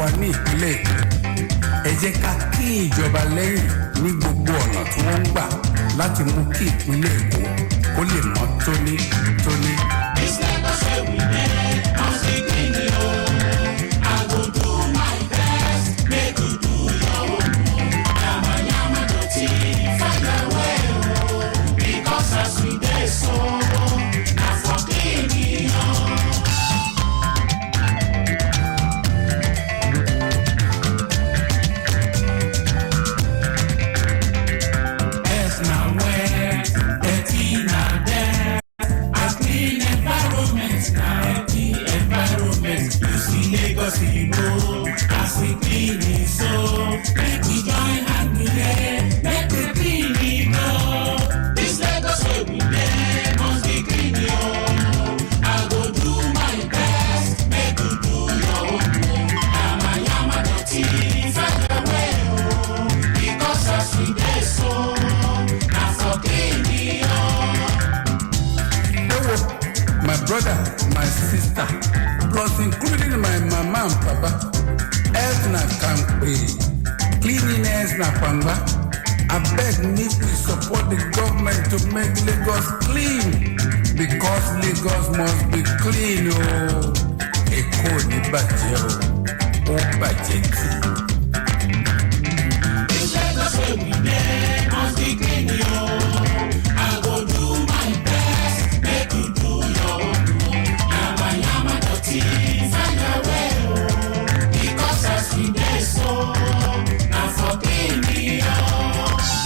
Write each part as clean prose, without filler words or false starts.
wa ní ìpínlẹ̀ Èkó ẹ jẹ́ ká kí ìjọba lẹ́yìn ní gbogbo ọ̀nà tí wọ́n ń gbà láti mú kí ìpínlẹ̀ Èkó kó lè mọ́ tónítóní. This Lagos wey we dey must be clean o. I go do my best make you do your own. Yama yama dirty find a way o. Because as we dey so na for cleaning o. As we clean it so, make we join hand together, make we clean it go. This Lagos wey we dey must be clean yo. I go do my best, make you do your own. Yama yama dirty find a way o. Because as we dey so, na for clean yo. My brother, my sister, plus including my mama and papa, health na kampe, cleanliness na pamba. I beg make we support the government to make Lagos clean, because Lagos must be clean. Oh, Èkó ní bàjẹ́ o, ó bàjẹ́ tí. This Lagos wey we dey must be clean yo. I go do my best, make you do your own. Yama yama dirty find a way o. Because as we dey so, na for clean yo.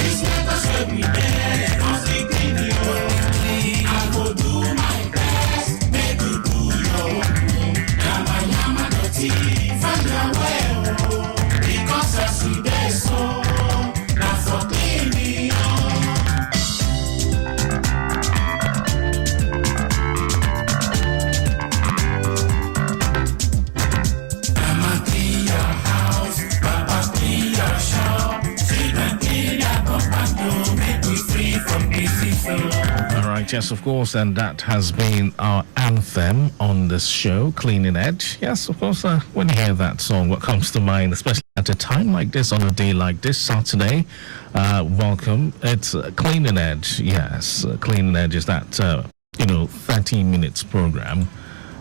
This Lagos wey we dey must be clean yo. I go do my best, make you do your own. Yama yama dirty find a way o. Because as we dey so, na for clean yo. Mama clean your house, Papa clean your shop, children clean their compound, make we free from disease. All right, yes, of course, and that has been our anthem on this show, Cleaning Edge. Yes, of course, when you hear that song, what comes to mind, especially at a time like this, on a day like this, Saturday, welcome. It's Cleaning Edge, yes. Cleaning Edge is that, 30 minutes program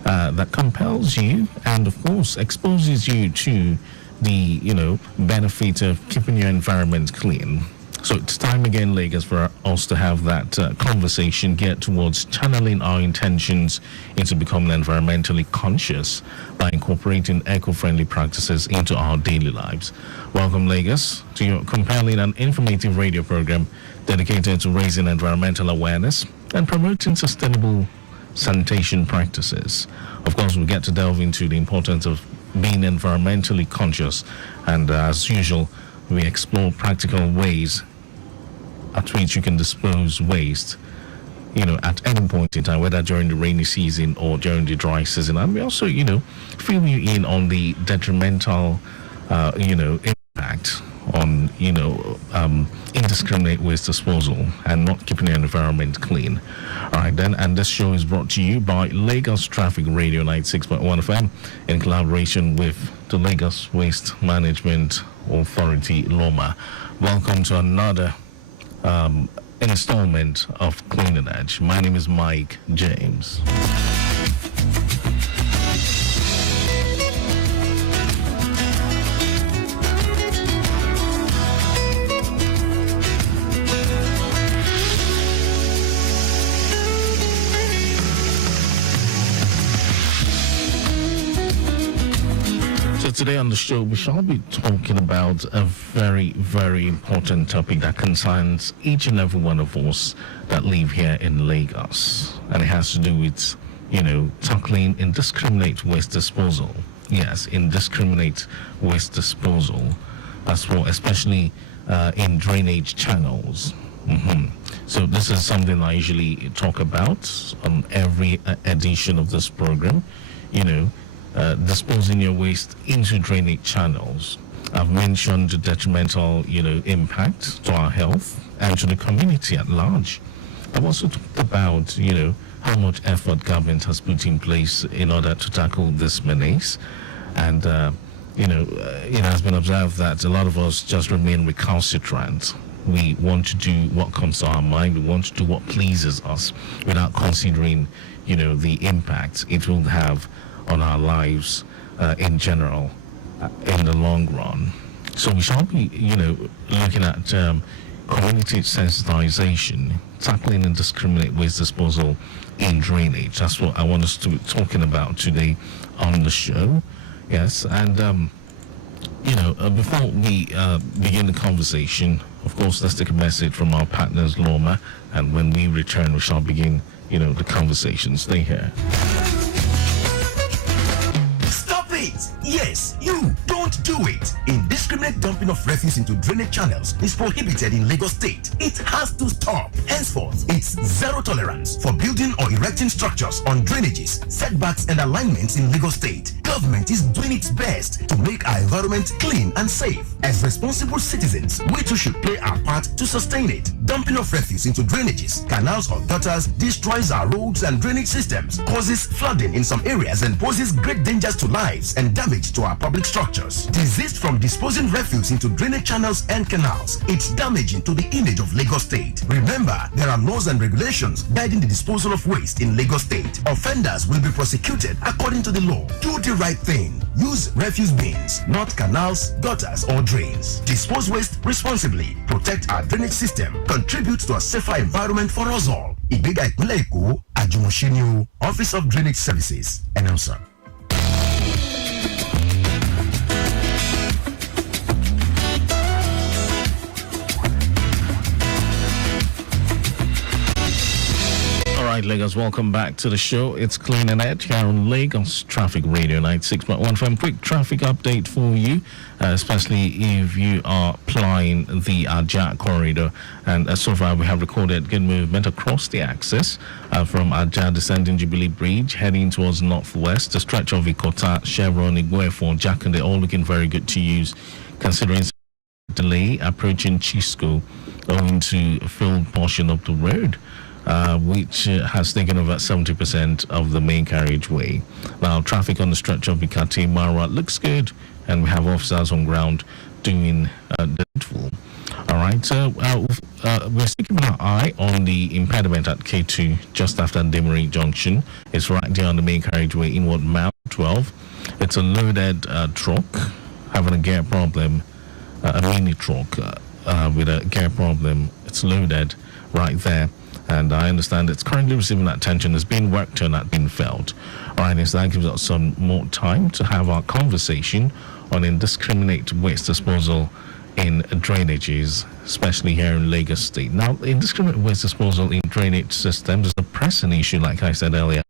that compels you and, of course, exposes you to the, benefit of keeping your environment clean. So it's time again, Lagos, for us to have that conversation geared towards channeling our intentions into becoming environmentally conscious by incorporating eco-friendly practices into our daily lives. Welcome, Lagos, to your compelling and informative radio program dedicated to raising environmental awareness and promoting sustainable sanitation practices. Of course, we get to delve into the importance of being environmentally conscious, and as usual, we explore practical ways at which you can dispose waste, at any point in time, whether during the rainy season or during the dry season. And we also, fill you in on the detrimental, impact on, indiscriminate waste disposal and not keeping the environment clean. All right, then, and this show is brought to you by Lagos Traffic Radio 96.1 FM in collaboration with the Lagos Waste Management Authority, LOMA. Welcome to another installment of Cleaning Edge. My name is Mike James. Today on the show, we shall be talking about a very, very important topic that concerns each and every one of us that live here in Lagos. And it has to do with, tackling indiscriminate waste disposal. Yes, indiscriminate waste disposal as well, especially in drainage channels. So this is something I usually talk about on every edition of this program, disposing your waste into drainage channels. I've mentioned the detrimental, impact to our health and to the community at large. I've also talked about, how much effort government has put in place in order to tackle this menace. And it has been observed that a lot of us just remain recalcitrant. We want to do what comes to our mind. We want to do what pleases us without considering, the impact it will have on our lives in general in the long run. So we shall be, looking at community sensitization, tackling indiscriminate waste disposal in drainage. That's what I want us to be talking about today on the show. Yes, and before we begin the conversation, of course, let's take a message from our partners, Loma, and when we return, we shall begin, the conversation. Stay here. Stop it! Yes, you don't do it. Indiscriminate dumping of refuse into drainage channels is prohibited in Lagos State. It has to stop. Henceforth, it's zero tolerance for building or erecting structures on drainages, setbacks, and alignments in Lagos State. Government is doing its best to make our environment clean and safe. As responsible citizens, we too should play our part to sustain it. Dumping of refuse into drainages, canals, or gutters destroys our roads and drainage systems, causes flooding in some areas, and poses great dangers to lives and damage to our public structures. Desist from disposing refuse into drainage channels and canals. It's damaging to the image of Lagos State. Remember, there are laws and regulations guiding the disposal of waste in Lagos State. Offenders will be prosecuted according to the law. Do the right thing. Use refuse bins, not canals, gutters, or drains. Dispose waste responsibly. Protect our drainage system. Contribute to a safer environment for us all. Ìgbéga ìpínlẹ̀ Èkó, Àjùmọ̀ṣe Office of Drainage Services. Announcer. All right, Lagos, welcome back to the show. It's Clean and Edge here on Lagos Traffic Radio 96.1 FM. Quick traffic update for you, especially if you are plying the Ajah corridor. And so far, we have recorded good movement across the axis from Ajah descending Jubilee Bridge, heading towards northwest. The stretch of Ikota, Chevron, Igwefo, Jakande, all looking very good to use, considering delay approaching Chisco owing to a filled portion of the road. Which has taken over 70% of the main carriageway. Now, traffic on the stretch of Ikati Mara looks good, and we have officers on ground doing the needful. All right, so we're keeping our eye on the impediment at K2 just after Demery Junction. It's right there on the main carriageway inward Mount 12. It's a loaded truck having a gear problem, a mini truck with a gear problem. It's loaded right there. And I understand it's currently receiving attention. It's being worked on, not being felt. All right, so that gives us some more time to have our conversation on indiscriminate waste disposal in drainages, especially here in Lagos State. Now, indiscriminate waste disposal in drainage systems is a pressing issue, like I said earlier.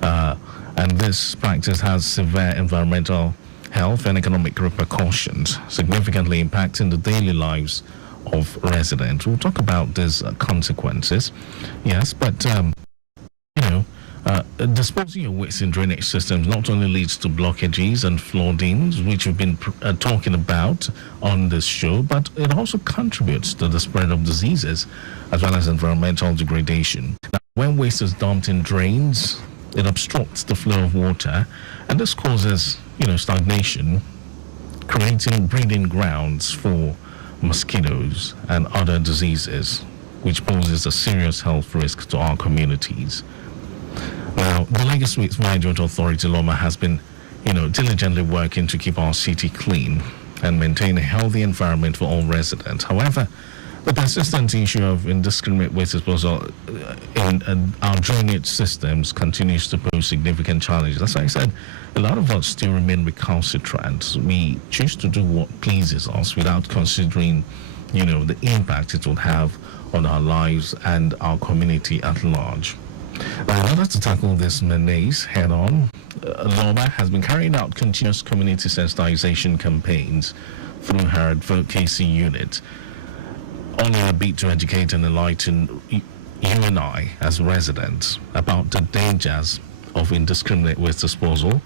And this practice has severe environmental, health, and economic repercussions, significantly impacting the daily lives of residents. We'll talk about these consequences, yes, but disposing of waste in drainage systems not only leads to blockages and floodings, which we've been talking about on this show, but it also contributes to the spread of diseases as well as environmental degradation. Now, when waste is dumped in drains, it obstructs the flow of water, and this causes, stagnation, creating breeding grounds for mosquitoes and other diseases, which poses a serious health risk to our communities. Now, the Lagos Waste Management Authority, Loma, has been, diligently working to keep our city clean and maintain a healthy environment for all residents. However, the persistent issue of indiscriminate waste disposal in our drainage systems continues to pose significant challenges. As I said, a lot of us still remain recalcitrant. We choose to do what pleases us without considering, the impact it will have on our lives and our community at large. Now, in order to tackle this menace head-on, Loma has been carrying out continuous community sensitization campaigns through her advocacy unit, on a bid to educate and enlighten you and I as residents about the dangers of indiscriminate waste disposal,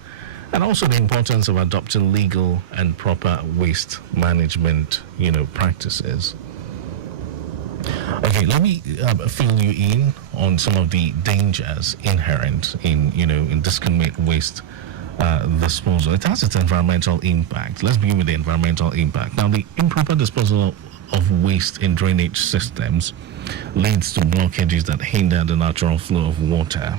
and also the importance of adopting legal and proper waste management, practices. Okay, let me fill you in on some of the dangers inherent in, indiscriminate waste disposal. It has its environmental impact. Let's begin with the environmental impact. Now, the improper disposal of waste in drainage systems leads to blockages that hinder the natural flow of water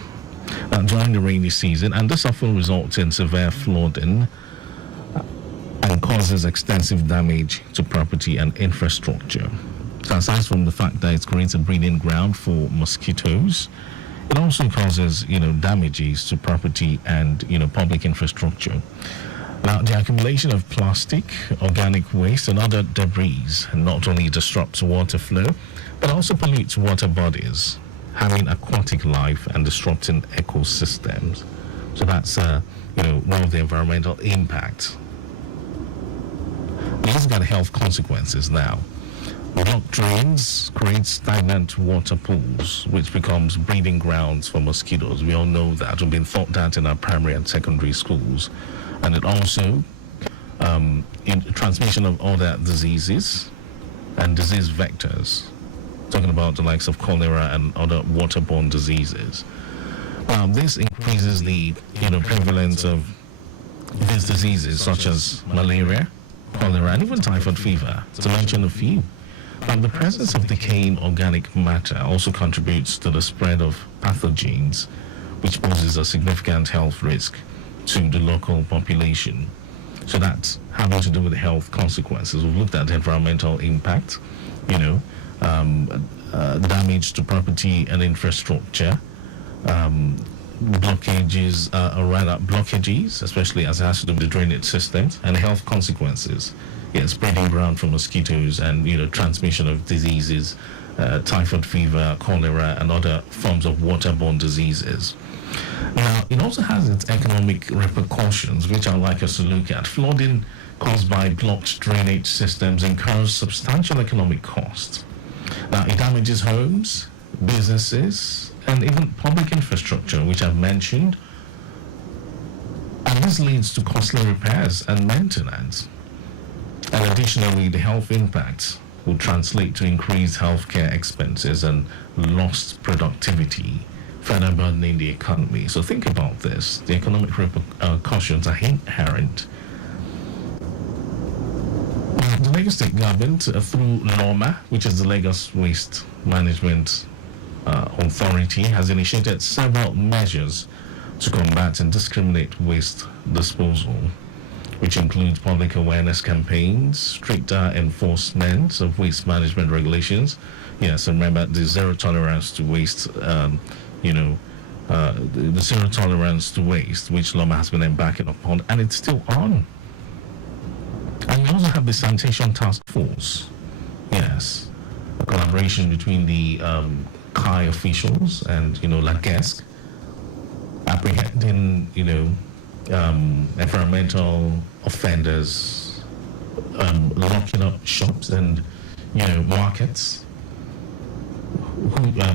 during the rainy season, and this often results in severe flooding and causes extensive damage to property and infrastructure. So aside from the fact that it creates a breeding ground for mosquitoes, it also causes, damages to property and, public infrastructure. Now, the accumulation of plastic, organic waste, and other debris not only disrupts water flow, but also pollutes water bodies, harming aquatic life and disrupting ecosystems. So that's, one of the environmental impacts. Let's look at health consequences now. Blocked drains create stagnant water pools, which becomes breeding grounds for mosquitoes. We all know that. We've been taught that in our primary and secondary schools. And it also, in transmission of other diseases and disease vectors, talking about the likes of cholera and other waterborne diseases. This increases the, prevalence of these diseases such as malaria, cholera, and even typhoid fever, to mention a few. The presence of decaying organic matter also contributes to the spread of pathogens, which poses a significant health risk to the local population. So that's having to do with the health consequences. We've looked at the environmental impact, damage to property and infrastructure, blockages, especially as it has to do with the drainage systems, and health consequences. Spreading ground for mosquitoes and, transmission of diseases, typhoid fever, cholera, and other forms of waterborne diseases. Now, it also has its economic repercussions, which I'd like us to look at. Flooding caused by blocked drainage systems incurs substantial economic costs. Now, it damages homes, businesses, and even public infrastructure, which I've mentioned. And this leads to costly repairs and maintenance. And additionally, the health impacts will translate to increased healthcare expenses and lost productivity, further burdening the economy. So think about this. The economic repercussions are inherent. The Lagos State government, through LOMA, which is the Lagos Waste Management Authority, has initiated several measures to combat indiscriminate waste disposal, which includes public awareness campaigns, stricter enforcement of waste management regulations. Yes, remember the zero tolerance to waste, the zero tolerance to waste, which LOMA has been embarking upon, and it's still on. And we also have the Sanitation Task Force. Yes, a collaboration between the CAI officials and, LAGESC, apprehending, environmental offenders, locking up shops and, markets.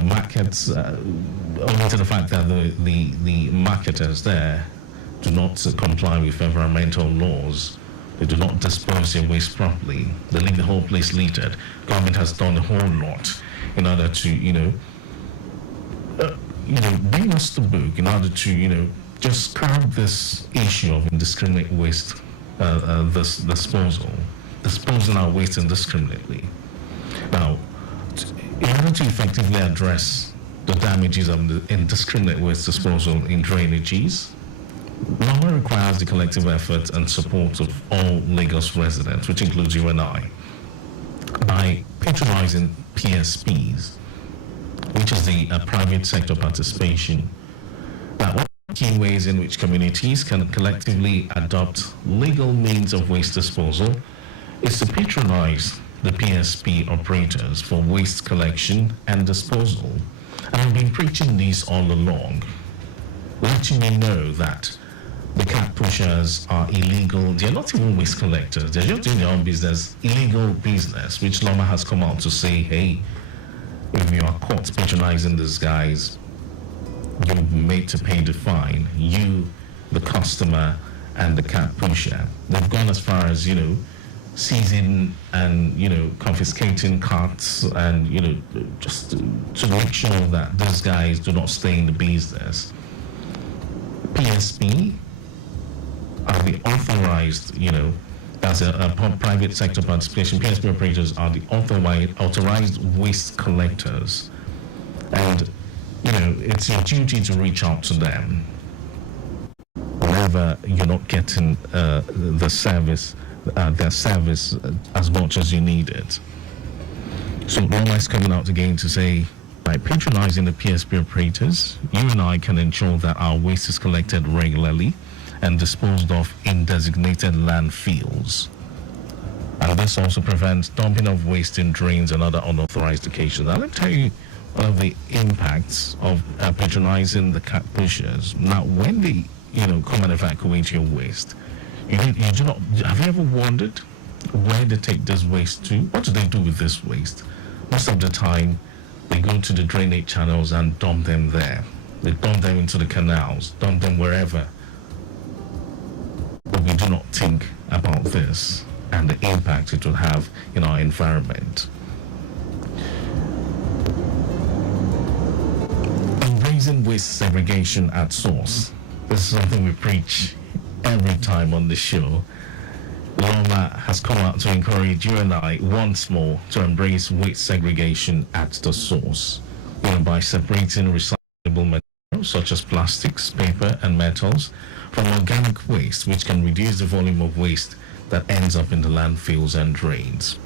Markets, owing to the fact that the marketers there do not comply with environmental laws. They do not dispose their waste properly. They leave the whole place littered. Government has done a whole lot in order to, bring us to book, in order to, just curb this issue of indiscriminate waste, this disposing our waste indiscriminately. Now, in order to effectively address the damages of the indiscriminate waste disposal in drainages, LOMA requires the collective effort and support of all Lagos residents, which includes you and I, by patronizing PSPs, which is the private sector participation. Now, one of the key ways in which communities can collectively adopt legal means of waste disposal is to patronize the PSP operators for waste collection and disposal. And I've been preaching this all along, letting you know that the cat pushers are illegal. They're not even waste collectors. They're just doing their own business, illegal business, which LOMA has come out to say, hey, if you are caught patronizing these guys, you'll be made to pay the fine. You, the customer, and the cat pusher. They've gone as far as, seizing and, confiscating carts and, just to make sure that these guys do not stay in the business. PSP are the authorized, as a private sector participation. PSP operators are the authorized waste collectors, and it's your duty to reach out to them whenever you're not getting their service as much as you need it. So Roma is coming out again to say, by patronizing the PSP operators, you and I can ensure that our waste is collected regularly and disposed of in designated landfills. And this also prevents dumping of waste in drains and other unauthorized locations. Now, let me tell you one of the impacts of patronizing the cat pushers. Now, when they, come and evacuate your waste, you do not. Have you ever wondered where they take this waste to? What do they do with this waste? Most of the time, they go to the drainage channels and dump them there. They dump them into the canals, dump them wherever. But we do not think about this and the impact it will have in our environment. And raising waste segregation at source. This is something we preach every time on the show. Loma has come out to encourage you and I once more to embrace waste segregation at the source, by separating recyclable materials such as plastics, paper, and metals from organic waste, which can reduce the volume of waste that ends up in the landfills and drains.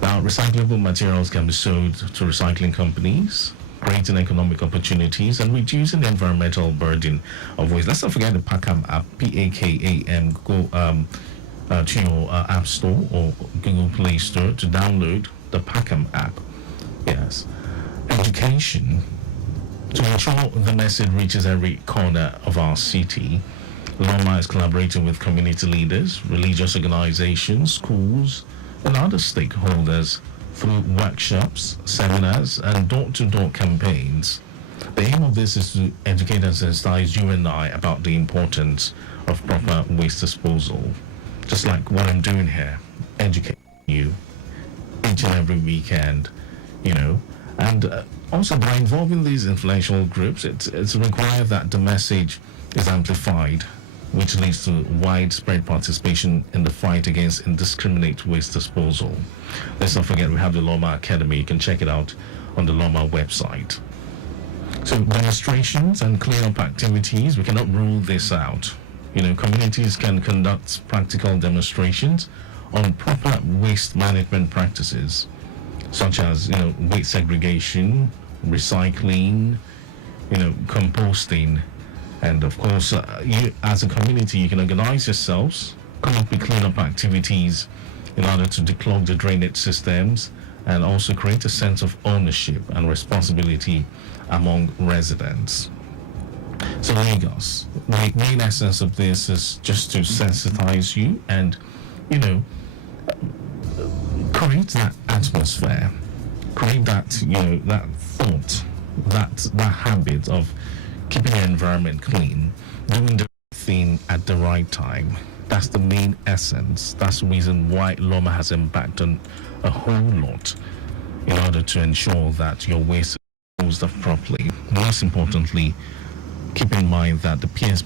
Now, recyclable materials can be sold to recycling companies, creating economic opportunities and reducing the environmental burden of waste. Let's not forget the Pakam app, P-A-K-A-M. Go to your App Store or Google Play Store to download the Pakam app. Yes. Education. To ensure the message reaches every corner of our city, Loma is collaborating with community leaders, religious organizations, schools, and other stakeholders through workshops, seminars, and door-to-door campaigns. The aim of this is to educate and sensitize you and I about the importance of proper waste disposal. Just like what I'm doing here, educating you each and every weekend, and also by involving these influential groups, it's required that the message is amplified, which leads to widespread participation in the fight against indiscriminate waste disposal. Let's not forget we have the Loma Academy. You can check it out on the Loma website. So demonstrations and cleanup activities, we cannot rule this out. Communities can conduct practical demonstrations on proper waste management practices, such as, waste segregation, recycling, composting. And of course, you as a community, you can organize yourselves, come up with cleanup activities in order to declog the drainage systems and also create a sense of ownership and responsibility among residents. So Lagos, the main essence of this is just to sensitize you and, create that atmosphere, create that, that thought, that habit of keeping the environment clean, doing the right thing at the right time. That's the main essence. That's the reason why Loma has embarked on a whole lot in order to ensure that your waste is disposed of properly. Most importantly, keep in mind that the PSP